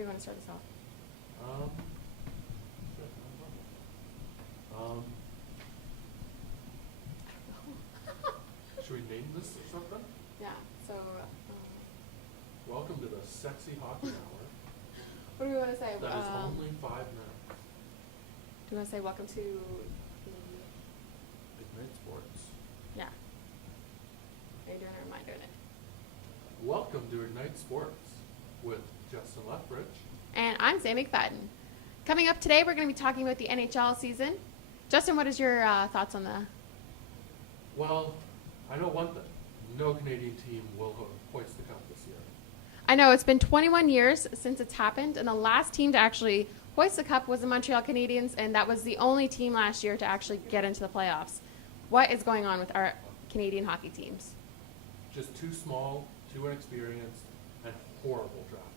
do you want to start us off? Um, um, should we name this or something? Yeah, so Welcome to the Sexy Hockey Hour. what do we want to say? That is only 5 minutes. Do you want to say welcome to the, Ignite Sports. yeah. Are you doing it or am I doing it? Welcome to Ignite Sports with Justin Lethbridge. And I'm Sam McFadden. Coming up today, we're going to be talking about the NHL season. Justin, what is your thoughts on the... Well, I know one thing. No Canadian team will hoist the cup this year. I know it's been 21 years since it's happened, and the last team to actually hoist the cup was the Montreal Canadiens, and that was the only team last year to actually get into the playoffs. What is going on with our Canadian hockey teams? Just too small, too inexperienced, and horrible drafting.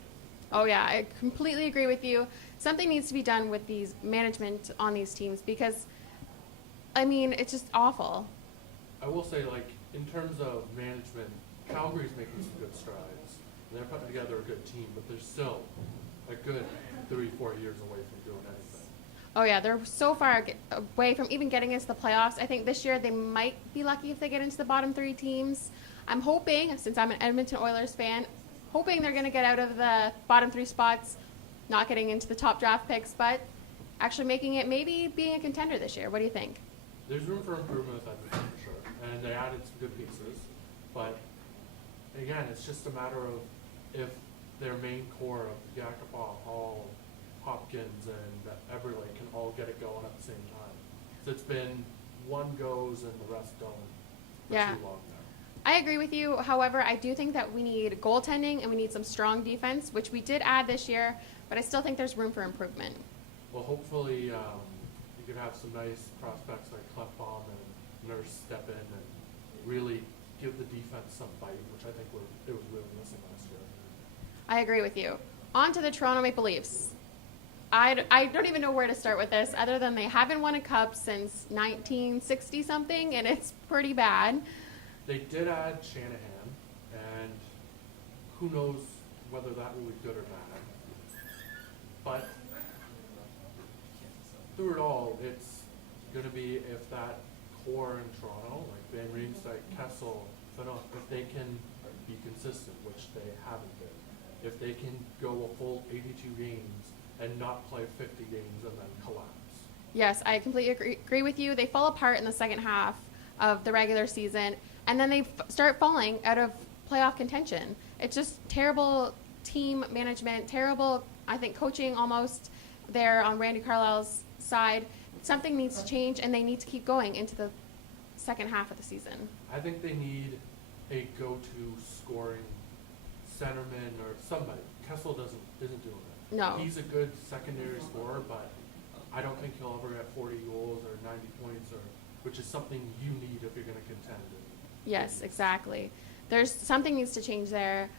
Oh yeah, I completely agree with you. Something needs to be done with these management on these teams because, I mean, it's just awful. I will say, like, in terms of management, Calgary's making some good strides. They're putting together a good team, but they're still a good 3-4 years away from doing anything. Oh yeah, they're so far away from even getting into the playoffs. I think this year they might be lucky if they get into the bottom 3 teams. I'm hoping, since I'm an Edmonton Oilers fan, hoping they're going to get out of the bottom 3 spots, not getting into the top draft picks, but actually making it maybe being a contender this year. What do you think? There's room for improvement with Edmonton for sure, and they added some good pieces. But again, it's just a matter of if their main core of Yakupov, Hall, Hopkins, and Eberle can all get it going at the same time. So it's been one goes and the rest don't for Yeah. too long now. I agree with you. However, I do think that we need goaltending and we need some strong defense, which we did add this year, but I still think there's room for improvement. Well, hopefully you could have some nice prospects like Klefbom and Nurse step in and really give the defense some bite, which I think it was really missing last year. I agree with you. On to the Toronto Maple Leafs. I don't even know where to start with this, other than they haven't won a cup since 1960-something, and it's pretty bad. They did add Shanahan, and who knows whether that will be good or bad. But through it all, it's going to be if that core in Toronto, like Van Riemsdyk, Kessel, Fanoff, if they can be consistent, which they haven't been. If they can go a full 82 games and not play 50 games and then collapse. Yes, I completely agree with you. They fall apart in the second half of the regular season, and then they start falling out of playoff contention. It's just terrible team management, terrible, I think, coaching almost there on Randy Carlisle's side. Something needs to change, and they need to keep going into the second half of the season. I think they need a go-to scoring centerman or somebody. Kessel isn't doing it. No. He's a good secondary scorer, but I don't think he'll ever get 40 goals or 90 points, which is something you need if you're going to contend. Yes, exactly. There's something needs to change there.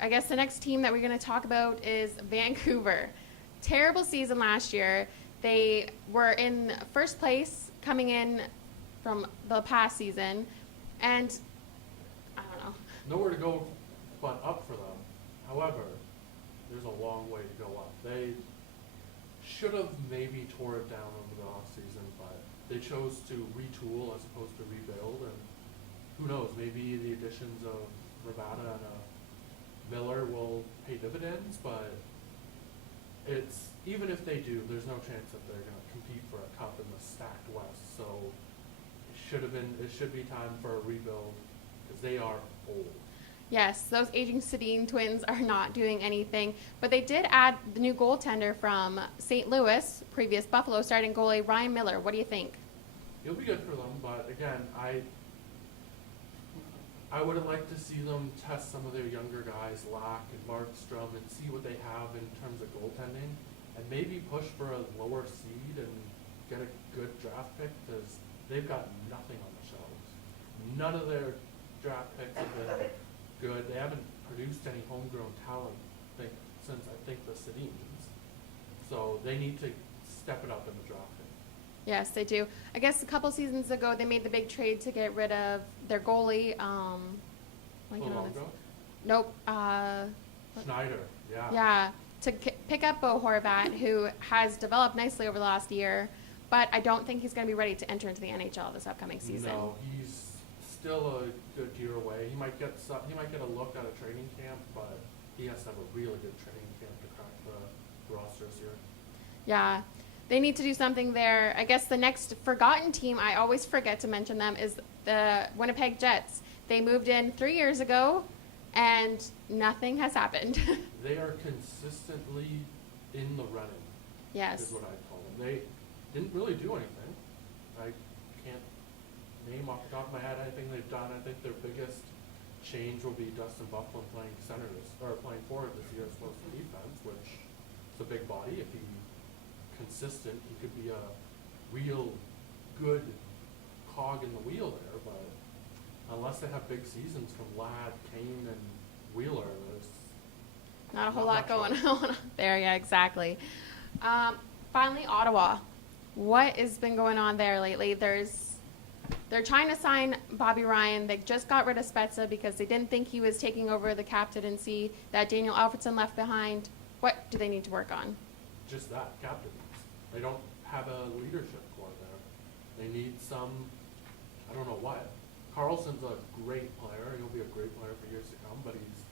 I guess the next team that we're going to talk about is Vancouver. Terrible season last year. They were in first place coming in from the past season, and I don't know. Nowhere to go but up for them. However, there's a long way to go up. They should have maybe tore it down over the offseason, but they chose to retool as opposed to rebuild, and who knows, maybe the additions of Ravada and Miller will pay dividends, but it's even if they do, there's no chance that they're going to compete for a cup in the stacked West. So it should be time for a rebuild because they are old. Yes, those aging Sedin twins are not doing anything, but they did add the new goaltender from St. Louis, previous Buffalo starting goalie Ryan Miller. What do you think? It'll be good for them, but again, I would have liked to see them test some of their younger guys, Lack and Markstrom, and see what they have in terms of goaltending, and maybe push for a lower seed and get a good draft pick because they've got nothing on the shelves. None of their draft picks have been good. They haven't produced any homegrown talent since I think the Sedins. So they need to step it up in the drafting. Yes, they do. I guess a couple seasons ago, they made the big trade to get rid of their goalie. Nope. Schneider, yeah. Yeah. to pick up Bo Horvat, who has developed nicely over the last year, but I don't think he's going to be ready to enter into the NHL this upcoming season. No, he's still a good year away. He might get a look at a training camp, but he has to have a really good training camp to crack the roster this year. Yeah, they need to do something there. I guess the next forgotten team, I always forget to mention them, is the Winnipeg Jets. They moved in 3 years ago, and nothing has happened. They are consistently in the running. Yes. Is what I'd call them. They didn't really do anything. I can't name off the top of my head anything they've done. I think their biggest change will be Dustin Byfuglien playing center or playing forward this year as opposed to defense, which is a big body. If he's consistent, he could be a real good cog in the wheel there. But unless they have big seasons from Ladd, Kane, and Wheeler, there's Not a whole Not lot much going on there. Yeah, exactly. Finally, Ottawa. What has been going on there lately? They're trying to sign Bobby Ryan. They just got rid of Spezza because they didn't think he was taking over the captaincy that Daniel Alfredson left behind. What do they need to work on? just that, captains. They don't have a leadership core there. They need some, I don't know what. Carlson's a great player. He'll be a great player for years to come, but he's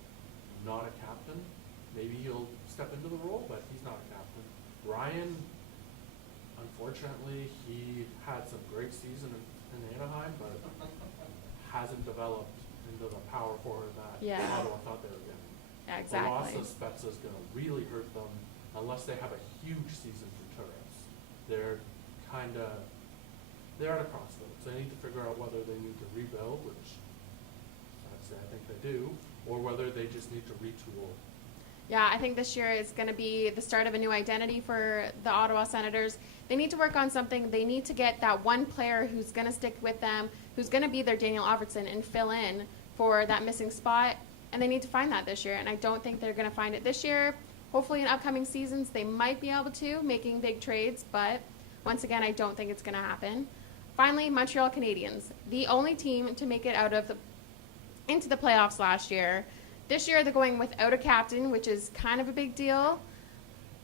not a captain. Maybe he'll step into the role, but he's not a captain. Ryan, unfortunately, he had some great season in Anaheim, but hasn't developed into the power forward that Yeah. Ottawa thought they were getting. Yeah, The loss exactly. of Spezza is going to really hurt them unless they have a huge season from Turris. They're they're at a crossroads. They need to figure out whether they need to rebuild, which I'd say I think they do, or whether they just need to retool. Yeah, I think this year is going to be the start of a new identity for the Ottawa Senators. They need to work on something. They need to get that one player who's going to stick with them, who's going to be their Daniel Alfredson and fill in for that missing spot. And they need to find that this year. And I don't think they're going to find it this year. Hopefully in upcoming seasons they might be able to, making big trades. But once again, I don't think it's going to happen. Finally, Montreal Canadiens, the only team to make it into the playoffs last year. This year they're going without a captain, which is kind of a big deal.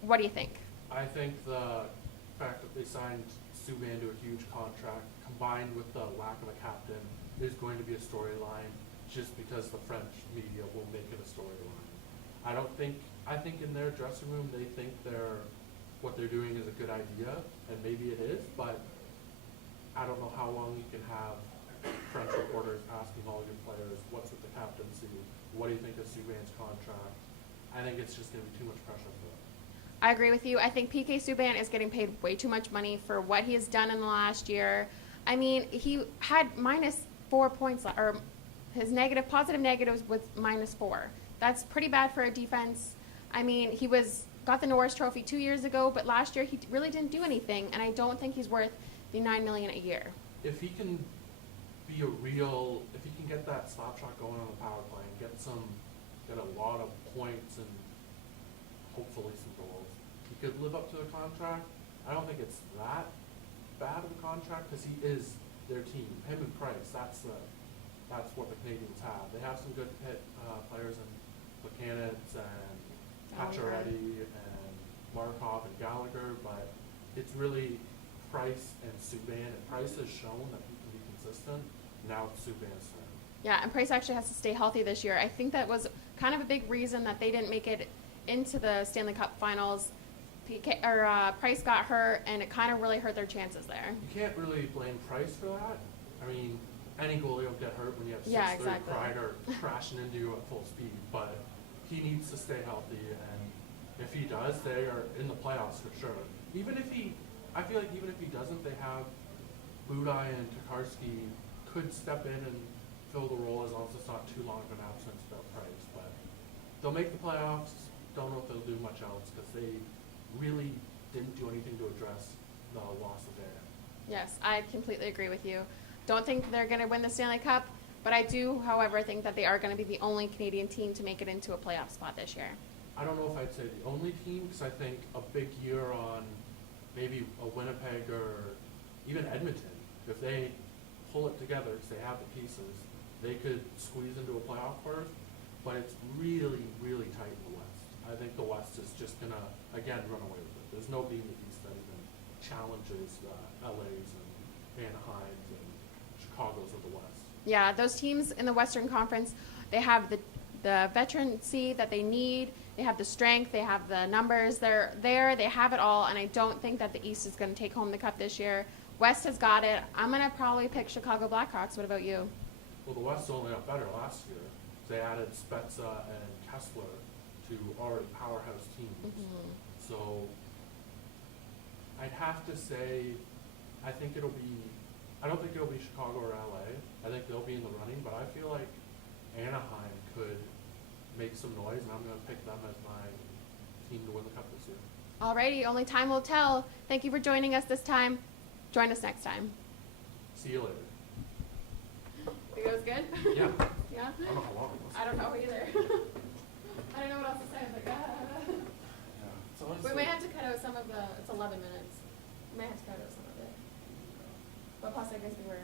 What do you think? I think the fact that they signed Subban to a huge contract, combined with the lack of a captain, is going to be a storyline just because the French media will make it a storyline. I think in their dressing room they think what they're doing is a good idea, and maybe it is, but I don't know how long you can have French reporters asking all your players, what's with the captaincy? What do you think of Subban's contract? I think it's just going to be too much pressure for them. I agree with you. I think PK Subban is getting paid way too much money for what he has done in the last year. I mean, he had -4 points, or his positive negatives was -4. That's pretty bad for a defense. I mean, he got the Norris Trophy 2 years ago, but last year he really didn't do anything, and I don't think he's worth the $9 million a year. If he can if he can get that slap shot going on the power play and get a lot of points and hopefully some goals, he could live up to the contract. I don't think it's that bad of a contract because he is their team. Him and Price, that's what the Canadians have. They have some good players in Buchanan's and Pacioretty and Markov and Gallagher, but it's really Price and Subban. And Price has shown that he can be consistent. Now it's Subban's turn. Yeah, and Price actually has to stay healthy this year. I think that was kind of a big reason that they didn't make it into the Stanley Cup Finals. Price got hurt, and it kind of really hurt their chances there. You can't really blame Price for that. I mean, any goalie will get hurt when you have 6'3" Yeah, exactly. Kreider crashing into you at full speed, but he needs to stay healthy, and if he does, they are in the playoffs for sure. I feel like even if he doesn't, they have Budaj and Tokarski could step in and fill the role as long as it's not too long of an absence without Price. But they'll make the playoffs. Don't know if they'll do much else because they really didn't do anything to address the loss of air. Yes, I completely agree with you. Don't think they're going to win the Stanley Cup, but I do, however, think that they are going to be the only Canadian team to make it into a playoff spot this year. I don't know if I'd say the only team because I think a big year on maybe a Winnipeg or even Edmonton, if they pull it together because they have the pieces, they could squeeze into a playoff berth, but it's really, really tight in the West. I think the West is just gonna, again, run away with it. There's no team in the East that even challenges the LAs and Anaheims and Chicago's of the West. Yeah, those teams in the Western Conference, they have the veterancy that they need. They have the strength. They have the numbers. They're there. They have it all. And I don't think that the East is going to take home the cup this year. West has got it. I'm going to probably pick Chicago Blackhawks. What about you? Well, the West only got better last year. They added Spezza and Kessler to already powerhouse teams. Mm-hmm. So I'd have to say, I don't think it'll be Chicago or LA. I think they'll be in the running, but I feel like Anaheim could make some noise, and I'm going to pick them as my team to win the cup this year. Alrighty, only time will tell. Thank you for joining us this time. Join us next time. See you later. Think that was good? Yeah. Yeah? I don't know how long it was. I don't know either. I don't know what else to say. I was like, Yeah. We may have to cut out some of the, it's 11 minutes. We may have to cut out some of it. But plus, I guess we were